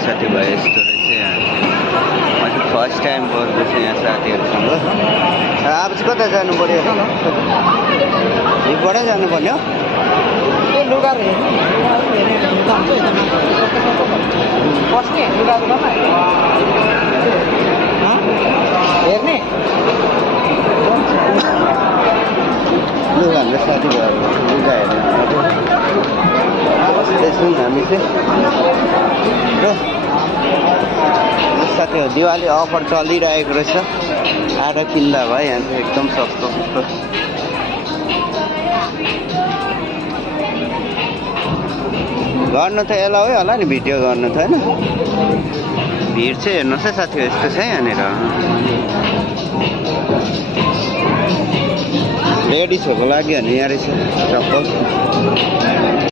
साथीभाइ यस्तो रहेछ यहाँ मैले फर्स्ट टाइम बस्दैछु यहाँ साथीहरूसँग। अब चाहिँ कता जानु पर्यो? यहीँबाटै जानुपर्ने हो? हेर्ने लुगा हाम्रो साथीभाइहरू लुगा हेर्नु त्यसौँ हामी चाहिँ र साथीहरू दिवाली अफर चलिरहेको रहेछ। आएर किन्दा भयो यहाँ चाहिँ एकदम सस्तो सस्तो। गर्नु त एलाउ होला नि भिडियो गर्नु त होइन। भिड चाहिँ हेर्नुहोस् है साथीहरू यस्तो छ यहाँनिर। लेडिजहरूको लागि भने यहाँ रहेछ चप्पल।